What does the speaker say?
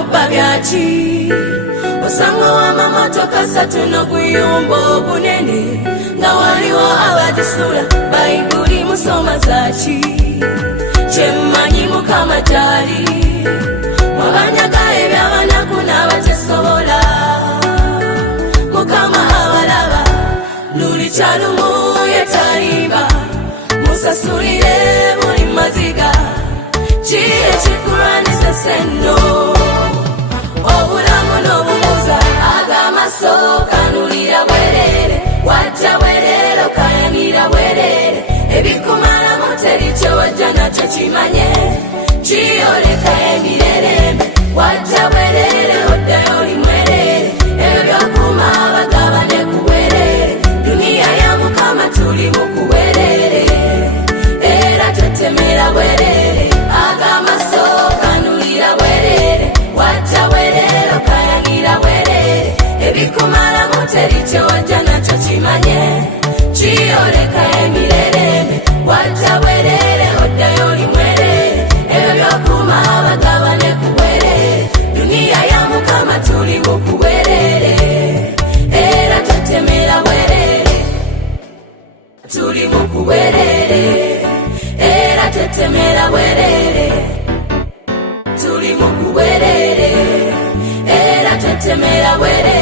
mubabyaki osanga w'amamotoka satu n'obuyumba obunene nga waliwo abagisula bayibuli musoma zaki kyemmanyi mukama gyali mwabanyaga ebyabanaku n'abatesobola mukama abalaba luli kyalumu yetaliba musasulire buli maziga ki ekikulwanisa seno obulamu n'obumuza ag'amaso kanulira bwerere wajja bwerere okayanira bwerere ebikumalamu teri kyewajja nakyo kimanye kiyoleka emirerembe wajja bwerere oddayo oli mwerere ebyo byokuma bagabane ku bwerere duniya ya mukama tuli mu kubwerere era twetemera bwerere ag'amaso kanulira bwerere wajja bwerere okayanira bwerere ebikumalamu teri kyewajja nakyo kimanye kiyoleka emirerembe wajja bwerere oddayo oli mwerere ebyo byokuma bagabane ku bwerere duniya ya mukama tuli mu kubwerere era twetemera bwerere tuli mu kubwerere era twetemera bwerere tuli mu kubwerere era twetemera bwerere